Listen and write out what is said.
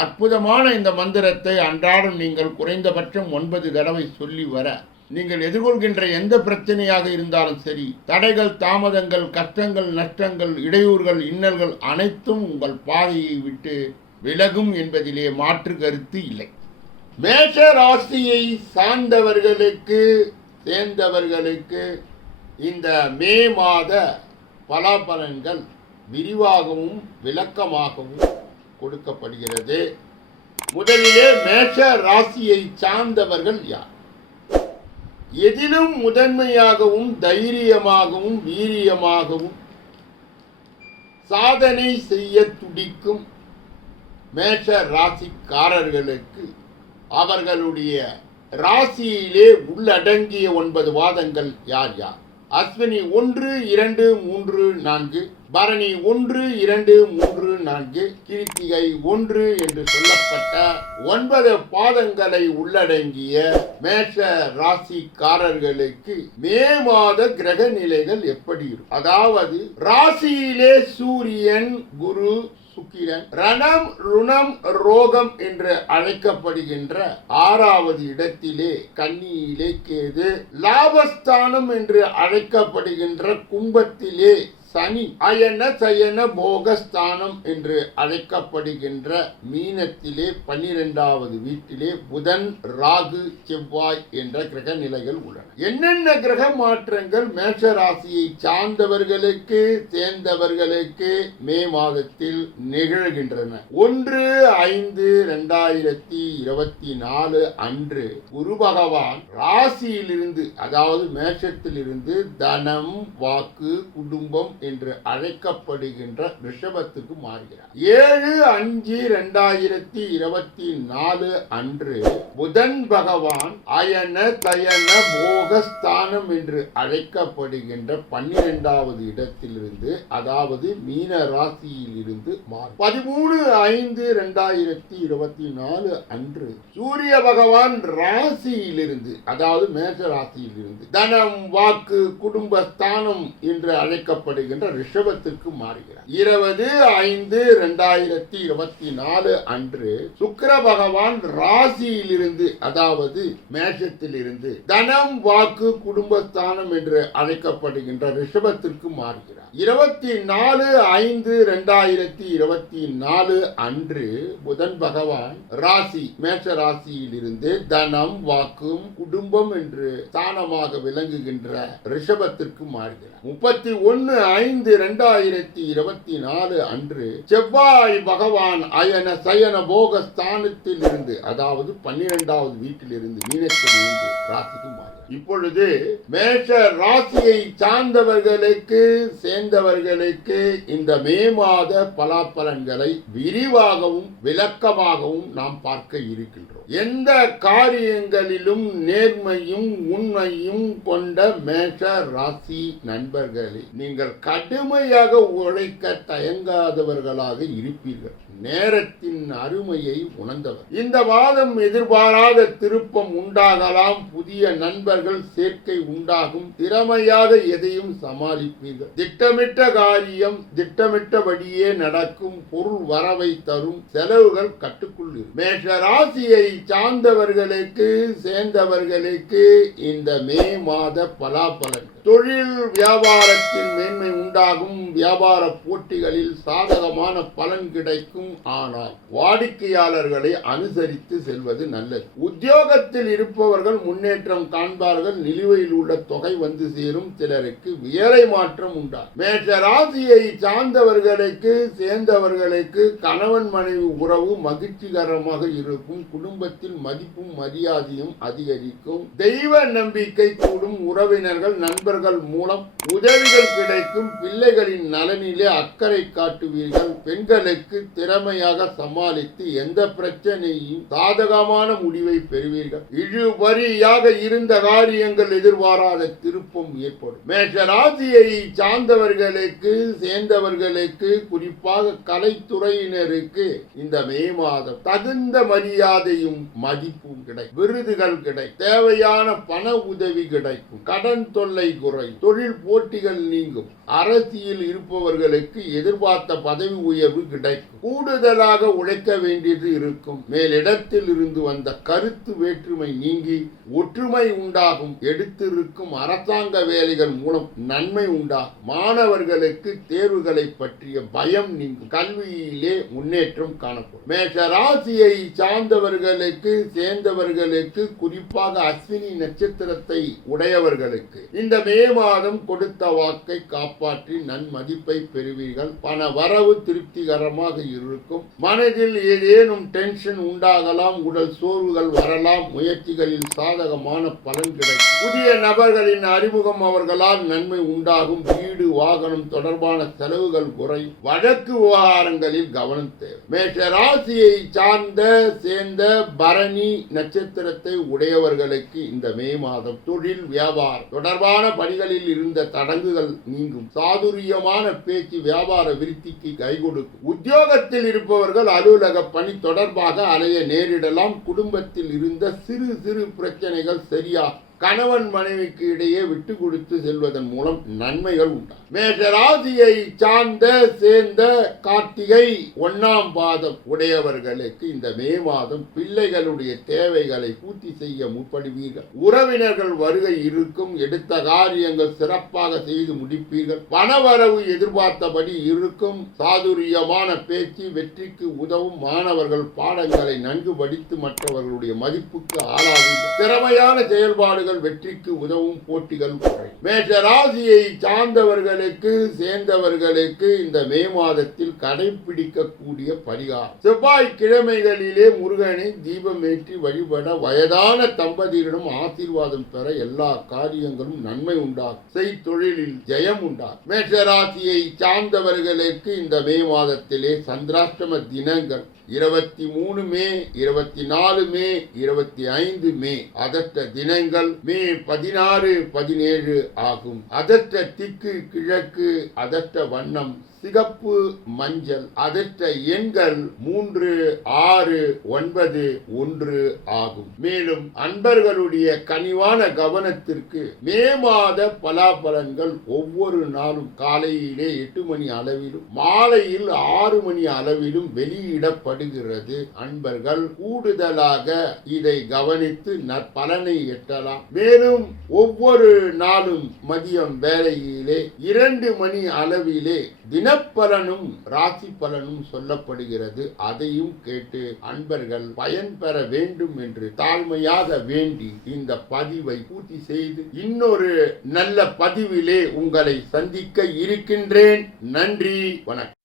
அற்புதமான இந்த மந்திரத்தை அன்றாடம் நீங்கள் குறைந்தபட்சம் ஒன்பது தடவை சொல்லி வர. நீங்கள் எதிர்கொள்கின்ற எந்த பிரச்சனையாக இருந்தாலும் சரி தடைகள் தாமதங்கள் கஷ்டங்கள் நஷ்டங்கள் இடையூறுகள் இன்னல்கள் அனைத்தும் உங்கள் பாதையை விட்டு விலகும் என்பதிலே மாற்று கருத்து இல்லை. மேஷ ராசியை சார்ந்தவர்களுக்கு சேர்ந்தவர்களுக்கு இந்த மே மாத பலாபலன்கள் விரிவாகவும் விளக்கமாகவும் கொடுக்கப்படுகிறது. முதலிலே மேஷ ராசியை சார்ந்தவர்கள் யார்? எதிலும் முதன்மையாகவும் தைரியமாகவும் வீரியமாகவும் சாதனை செய்ய துடிக்கும் மேஷ ராசிக்காரர்களுக்கு அவர்களுடைய ராசியிலே உள்ளடங்கிய ஒன்பது வாதங்கள் யார் யார்? அஸ்வினி ஒன்று இரண்டு மூன்று நான்கு. பரணி ஒன்று இரண்டு மூன்று நான்கு கிருத்திகை ஒன்று என்று சொல்லப்பட்ட ஒன்பது பாதங்களை உள்ளடங்கிய மேஷ ராசிக்காரர்களுக்கு மே மாத கிரக நிலைகள் எப்படி இருக்கும்? அதாவது ராசியிலே சூரியன் குரு சுக்கிரன் ரணம் ருணம் ரோகம் என்று அழைக்கப்படுகின்ற ஆறாவது இடத்திலே கன்னியிலே கேது லாபஸ்தானம் என்று அழைக்கப்படுகின்ற கும்பத்திலே சனி அயன சயன போகஸ்தானம் என்று அழைக்கப்படுகின்ற மீனத்திலே பன்னிரெண்டாவது வீட்டிலே புதன் ராகு செவ்வாய் என்ற கிரக நிலைகள் உள்ளன. என்னென்ன கிரக மாற்றங்கள் மேஷ ராசியை சார்ந்தவர்களுக்கு சேர்ந்தவர்களுக்கு மே மாதத்தில் நிகழ்கின்றன? ஒன்று ஐந்து இரண்டாயிரத்தி இருபத்தி நாலு அன்று குரு பகவான் ராசியிலிருந்து அதாவது மேஷத்திலிருந்து தனம் வாக்கு குடும்பம் என்று அழைக்கப்படுகின்ற ரிஷபத்துக்கு மாறுகிறார். ஏழு அஞ்சு இரண்டாயிரத்தி இருபத்தி நாலு அன்று புதன் பகவான் அயன தயன போகஸ்தானம் என்று அழைக்கப்படுகின்ற பன்னிரெண்டாவது இடத்திலிருந்து அதாவது மீன ராசியில் இருந்து மாறும். பதிமூணு ஐந்து இரண்டாயிரத்தி இருபத்தி நாலு அன்று சூரிய பகவான் ராசியிலிருந்து அதாவது மேஷ ராசியிலிருந்து தனம் வாக்கு குடும்பஸ்தானம் என்று அழைக்கப்படுகின்ற ரிஷபத்திற்கு மாறுகிறார். இருபது ஐந்து இரண்டாயிரத்தி இருபத்தி நாலு அன்று சுக்கர பகவான் ராசியிலிருந்து அதாவது மேஷத்திலிருந்து தனம் வாக்கு குடும்பஸ்தானம் என்று அழைக்கப்படுகின்ற ரிஷபத்திற்கு மாறுகிறார். இருபத்தி நாலு ஐந்து இரண்டாயிரத்தி இருபத்தி நாலு அன்று புதன் பகவான் ராசி மேஷ ராசியிலிருந்து தனம் வாக்கும் குடும்பம் என்று ஸ்தானமாக விளங்குகின்ற ரிஷபத்திற்கு மாறுகிறார். முப்பத்தி ஒன்னு ஐந்து இரண்டாயிரத்தி இருபத்தி நாலு அன்று செவ்வாய் பகவான் அயன சயன போக ஸ்தானத்தில் இருந்து அதாவது பன்னிரெண்டாவது வீட்டில் இருந்து மீனத்தில் இருந்து ராசிக்கு மாறி இப்பொழுது மேஷ ராசியை சார்ந்தவர்களுக்கு சேர்ந்தவர்களுக்கு இந்த மே மாத பலாப்பலன்களை விரிவாகவும் விளக்கமாகவும் நாம் பார்க்க இருக்கின்றோம். எந்த காரியங்களிலும் நேர்மையும் உண்மையும் கொண்ட மேஷ ராசி நண்பர்களே நீங்கள் கடுமையாக உழைக்க தயங்காதவர்களாக இருப்பீர்கள். நேரத்தின் அருமையை உணர்ந்தவர். இந்த மாதம் எதிர்பாராத திருப்பம் உண்டாகலாம். புதிய நண்பர்கள் சேர்க்கை உண்டாகும். திறமையாக எதையும் சமாளிப்பீர்கள். திட்டமிட்ட காரியம் திட்டமிட்டபடியே நடக்கும். பொருள் வரவை தரும். செலவுகள் கட்டுக்குள் மேஷ ராசியை சார்ந்தவர்களுக்கு சேர்ந்தவர்களுக்கு இந்த மே மாத பலாபலன் தொழில் வியாபாரத்தில் மேன்மை உண்டாகும். வியாபார போட்டிகளில் சாதகமான பலன் கிடைக்கும். ஆனால் வாடிக்கையாளர்களை அனுசரித்து செல்வது நல்லது. உத்தியோகத்தில் இருப்பவர்கள் முன்னேற்றம் காண்பார்கள். நிலுவையில் உள்ள தொகை வந்து சேரும். சிலருக்கு வேலை மாற்றம் உண்டா மேற்ற ராசியை சார்ந்தவர்களுக்கு சேர்ந்தவர்களுக்கு கணவன் மனைவி உறவு மகிழ்ச்சிகரமாக இருக்கும். குடும்பத்தில் மதிப்பும் மரியாதையும் அதிகரிக்கும். தெய்வ நம்பிக்கை கூடும். உறவினர்கள் நண்பர்கள் மூலம் உதவிகள் கிடைக்கும். பிள்ளைகளின் நலனிலே அக்கறை காட்டுவீர்கள். பெண்களுக்கு திற திறமையாக சமாளித்து எந்த பிரச்சனையும் சாதகமான முடிவை பெறுவீர்கள். இழுபறியாக இருந்த காரியங்கள் எதிர்பாராத திருப்பம் ஏற்படும். மேஷ ராசியை சார்ந்தவர்களுக்கு சேர்ந்தவர்களுக்கு குறிப்பாக கலைத்துறையினருக்கு இந்த மே மாதம் தகுந்த மரியாதையும் மதிப்பும் கிடைக்கும். விருதுகள் கிடைக்கும். தேவையான பண உதவி கிடைக்கும். கடன் தொல்லை குறை தொழில் போட்டிகள் நீங்கும். அரசியல் இருப்பவர்களுக்கு எதிர்பார்த்த பதவி உயர்வு கிடைக்கும். கூடுதலாக உழைக்க வேண்டியது இருக்கும். மேலிடத்தில் இருந்து வந்த கருத்து வேற்றுமை நீங்கி ஒற்றுமை உண்டாகும். எடுத்திருக்கும் அரசாங்க வேலைகள் மூலம் நன்மை உண்டாகும் மாணவர்களுக்கு தேர்வுகளை பற்றிய பயம் நீங்கும். கல்வியிலே முன்னேற்றம் காணப்படும். மேஷ ராசியை சார்ந்தவர்களுக்கு சேர்ந்தவர்களுக்கு குறிப்பாக அஸ்வினி நட்சத்திரத்தை உடையவர்களுக்கு இந்த மே மாதம் கொடுத்த வாக்கை காப்பாற்றி நன்மதிப்பை பெறுவீர்கள். பண வரவு திருப்திகரமாக இரு இருக்கும். மனதில் ஏதேனும் டென்ஷன் உண்டாகலாம் உடல் சோர்வுகள் வரலாம் முயற்சிகளில் சாதகமான பலன் கிடைக்கும். புதிய நபர்களின் அறிமுகம் அவர்களால் நன்மை உண்டாகும். வீடு வாகனம் தொடர்பான செலவுகள் குறையும். வழக்கு விவகாரங்களில் கவனம் தேவை. மேஷ ராசியை சார்ந்த சேர்ந்த பரணி நட்சத்திரத்தை உடையவர்களுக்கு இந்த மே மாதம் தொழில் வியாபாரம் தொடர்பான பணிகளில் இருந்த தடங்குகள் நீங்கும். சாதுரியமான பேச்சு வியாபார விருத்திக்கு கை கொடுக்கும். உத்தியோகத்தில் இருப்பவர்கள் அலுவலக பணி தொடர்பாக அலைய நேரிடலாம். குடும்பத்தில் இருந்த சிறு சிறு பிரச்சனைகள் சரியா கணவன் மனைவிக்கு இடையே விட்டு கொடுத்து செல்வதன் மூலம் நன்மைகள் உண்டா? மேஷராசியை சார்ந்த சேர்ந்த கார்த்திகை ஒன்னாம் பாதம் உடையவர்களுக்கு இந்த மே மாதம் பிள்ளைகளுடைய தேவைகளை பூர்த்தி செய்ய முற்படுவீர்கள். உறவினர்கள் வருகை இருக்கும் எடுத்த காரியங்கள் சிறப்பாக செய்து முடிப்பீர்கள். பணவரவு எதிர்பார்த்தபடி இருக்கும் சாதுரியமான பேச்சு வெற்றிக்கு உதவும் மாணவர்கள் பாடங்களை நன்கு படித்து மற்றவர்களுடைய மதிப்புக்கு ஆளாகும் திறமையான செயல்பாடுகள் வெற்றிக்கு உதவும் போட்டிகள் குறையும் மேஷ ராசியை சார்ந்தவர்களுக்கு சேர்ந்தவர்களுக்கு இந்த மே மாதத்தில் கடைபிடிக்கக்கூடிய பரிகாரம். செவ்வாய் கிழமைகளிலே முருகனை தீபமேற்றி வழிபட வயதான தம்பதியரிடம் ஆசீர்வாதம் பெற எல்லா காரியங்களும் நன்மை உண்டாகும். செய் தொழிலில் ஜெயம் உண்டாகும். மேஷ ராசியை சார்ந்தவர்களுக்கு இந்த மே மாதத்திலே சந்திராஷ்டம தினங்கள் இருபத்தி மூணு மே இருபத்தி நாலு மே இருபத்தி ஐந்து மே. அதற்ற தினங்கள் மே பதினாறு பதினேழு ஆகும். அதற்ற திக்கு கிழக்கு அதற்ற வண்ணம் சிகப்பு மஞ்சள். அதற்ற எண்கள் மூன்று ஆறு ஒன்பது ஒன்று ஆகும். மேலும் அன்பர்களுடைய கனிவான கவனத்திற்கு மே மாத பலாபலன்கள் ஒவ்வொரு நாளும் காலையிலே எட்டு மணி அளவிலும் மாலையில் ஆறு மணி அளவிலும் வெளியிடப்படுகிறது. அன்பர்கள் கூடுதலாக இதை கவனித்து நற்பலனை எட்டலாம். மேலும் ஒவ்வொரு நாளும் மதியம் வேலையிலே இரண்டு மணி அளவிலே தினப்பலனும் ராசி பலனும் சொல்லப்படுகிறது. அதையும் கேட்டு அன்பர்கள் பயன்பெற வேண்டும் என்று தாழ்மையாக வேண்டி இந்த பதிவை பூர்த்தி செய்து இன்னொரு நல்ல பதிவிலே உங்களை சந்திக்க இருக்கின்றேன். நன்றி வணக்கம்.